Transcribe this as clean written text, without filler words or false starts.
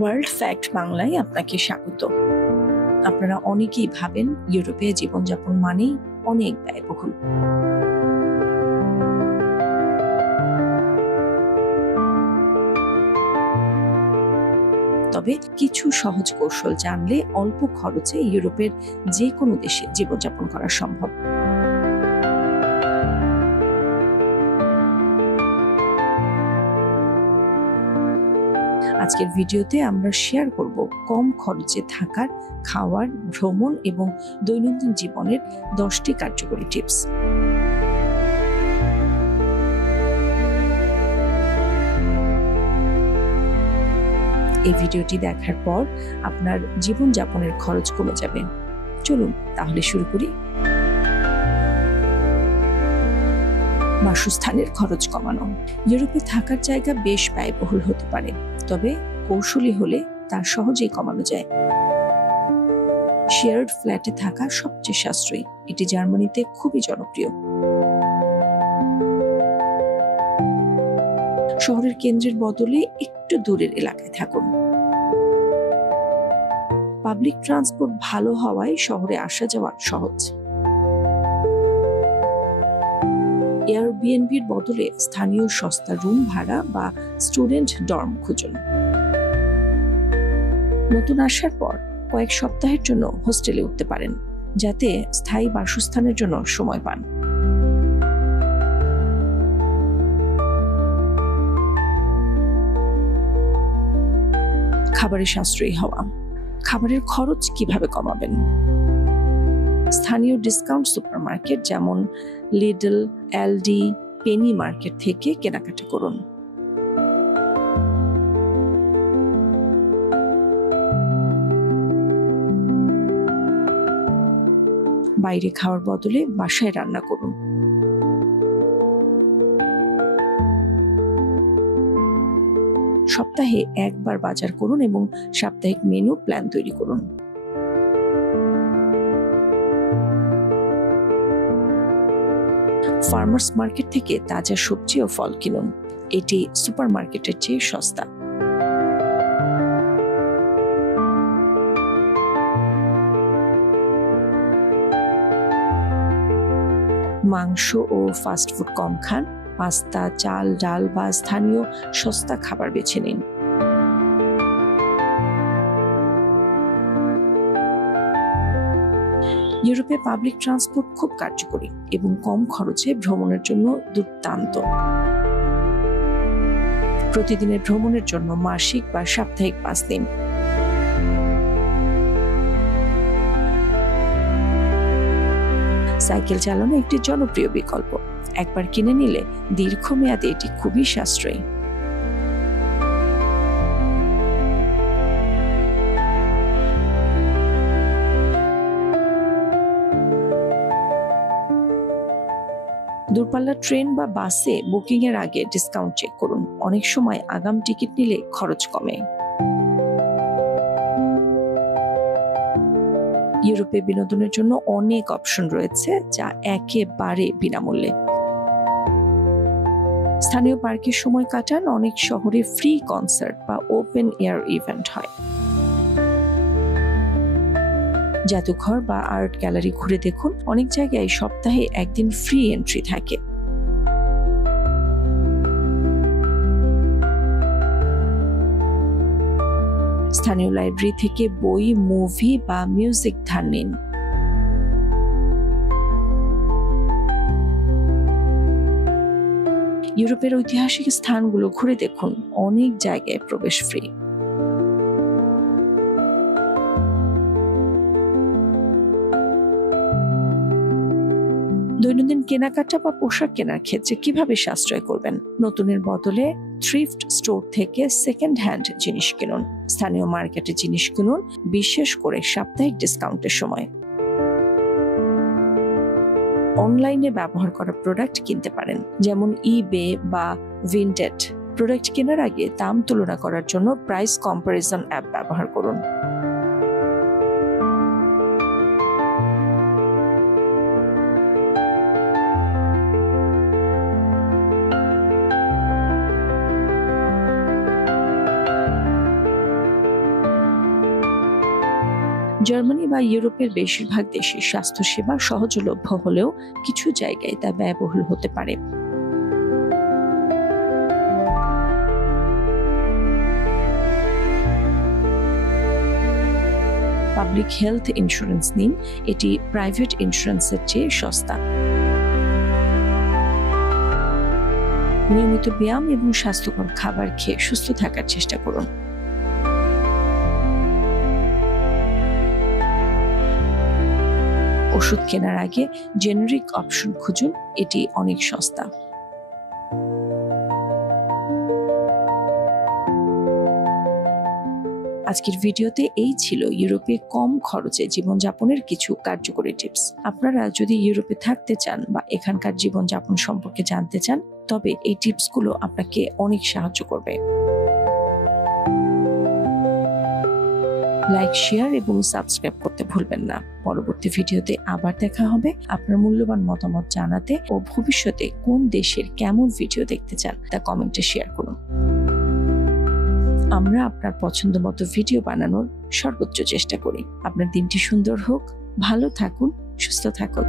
World fact বাংলায় আপনাকে স্বাগত। আপনারা অনেকেই ভাবেন ইউরোপে জীবনযাপন মানেই অনেক ব্যয়বহুল। তবে কিছু সহজ কৌশল জানলে অল্প খরচে ইউরোপের যে কোনো দেশে জীবনযাপন করা সম্ভব। আজকের ভিডিওতে আমরা শেয়ার করব কম খরচে থাকার, খাওয়ার, ভ্রমণ এবং দৈনন্দিন জীবনের 10টি কার্যকরী টিপস। এই ভিডিওটি দেখার পর আপনার জীবনযাপনের খরচ কমে যাবে। চলুন তাহলে শুরু করি। বাসস্থানের খরচ কমানো। ইউরোপে থাকার জায়গা বেশ ব্যয়বহুল হতে পারে, তবে কৌশলী হলে তা সহজেই কমানো যায়। শেয়ার্ড ফ্ল্যাটে থাকা সবচেয়ে সাশ্রয়ী, এটি জার্মানিতে খুবই জনপ্রিয়। শহরের কেন্দ্রের বদলে একটু দূরের এলাকায় থাকুন। পাবলিক ট্রান্সপোর্ট ভালো হওয়ায় শহরে আসা যাওয়া সহজ। এয়ারবিএনবির বদলে স্থানীয় সস্তা রুম ভাড়া বা স্টুডেন্ট ডর্ম খুঁজুন। নতুন আসার পর কয়েক সপ্তাহের জন্য হোস্টেলে উঠতে পারেন, যাতে স্থায়ী বাসস্থানের জন্য সময় পান। খাবারে সাশ্রয়ী হওয়া। খাবারের খরচ কিভাবে কমাবেন? স্থানীয় ডিসকাউন্ট সুপারমার্কেট যেমন লিডল, এলডি, পেনি মার্কেট থেকে কেনাকাটা করুন। বাইরে খাওয়ার বদলে বাসায় রান্না করুন। সপ্তাহে একবার বাজার করুন এবং সাপ্তাহিক মেনু প্ল্যান তৈরি করুন। ফার্মার্স মার্কেট থেকে তাজা সবজি ও ফল কিনুন, এটি সুপারমার্কেটের চেয়ে সস্তা। মাংস ও ফাস্টফুড কম খান, পাস্তা, চাল, ডাল বা স্থানীয় সস্তা খাবার বেছে নিন। ইউরোপে পাবলিক ট্রান্সপোর্ট খুব কার্যকরী এবং কম খরচে ভ্রমণের জন্য দুর্দান্ত। প্রতিদিনের ভ্রমণের জন্য মাসিক বা সাপ্তাহিক পাস দিন। সাইকেল চালানো একটি জনপ্রিয় বিকল্প। একবার কিনে নিলে দীর্ঘমেয়াদে এটি খুবই সাশ্রয়ী। দূরপাল্লার ট্রেন বা বাসে বুকিং এর আগে ডিসকাউন্ট চেক করুন। অনেক সময় আগাম টিকিট নিলে খরচ কমে। ইউরোপে বিনোদনের জন্য অনেক অপশন রয়েছে, যা একেবারে বিনামূল্যে। স্থানীয় পার্কে সময় কাটান। অনেক শহরে ফ্রি কনসার্ট বা ওপেন এয়ার ইভেন্ট হয়। জাদুঘর বা আর্ট গ্যালারি ঘুরে দেখুন। অনেক জায়গায় সপ্তাহে একদিন ফ্রি এন্ট্রি থাকে। স্থানীয় লাইব্রেরি থেকে বই, মুভি বা মিউজিক ধার নিন। ইউরোপের ঐতিহাসিক স্থানগুলো ঘুরে দেখুন। অনেক জায়গায় প্রবেশ ফ্রি। দৈনন্দিন কেনাকাটা বা পোশাক কেনার ক্ষেত্রে কিভাবে সাশ্রয় করবেন? নতুনের বদলে থ্রিফট স্টোর থেকে সেকেন্ড হ্যান্ড জিনিস কিনুন। স্থানীয় মার্কেটে জিনিস কিনুন, বিশেষ করে সাপ্তাহিক ডিসকাউন্টের সময়। অনলাইনে ব্যবহার করা প্রোডাক্ট কিনতে পারেন, যেমন ইবে বা ভিনটেড। প্রোডাক্ট কেনার আগে দাম তুলনা করার জন্য প্রাইস কম্পারিজন অ্যাপ ব্যবহার করুন। জার্মানি বা ইউরোপের বেশিরভাগ দেশে স্বাস্থ্যসেবা সহজলভ্য হলেও কিছু জায়গায় তা ব্যয়বহুল হতে পারে। পাবলিক হেলথ ইন্স্যুরেন্স নিন, এটি প্রাইভেট ইন্স্যুরেন্সের চেয়ে সস্তা। নিয়মিত ব্যায়াম এবং স্বাস্থ্যকর খাবার খেয়ে সুস্থ থাকার চেষ্টা করুন। ওষুধ কেনার আগে জেনেরিক অপশন খুঁজুন, এটি অনেক সস্তা। আজকের ভিডিওতে এই ছিল ইউরোপে কম খরচে জীবনযাপনের কিছু কার্যকরী টিপস। আপনারা যদি ইউরোপে থাকতে চান বা এখানকার জীবনযাপন সম্পর্কে জানতে চান, তবে এই টিপসগুলো আপনাকে অনেক সাহায্য করবে। লাইক, শেয়ার এবং সাবস্ক্রাইব করতে ভুলবেন না। পরবর্তী ভিডিওতে আবার দেখা হবে। আপনার মূল্যবান মতামত জানাতে ও ভবিষ্যতে কোন দেশের কেমন ভিডিও দেখতে চান তা কমেন্টে শেয়ার করুন। আমরা আপনার পছন্দ মতো ভিডিও বানানোর সর্বোচ্চ চেষ্টা করি। আপনার দিনটি সুন্দর হোক, ভালো থাকুন, সুস্থ থাকুন।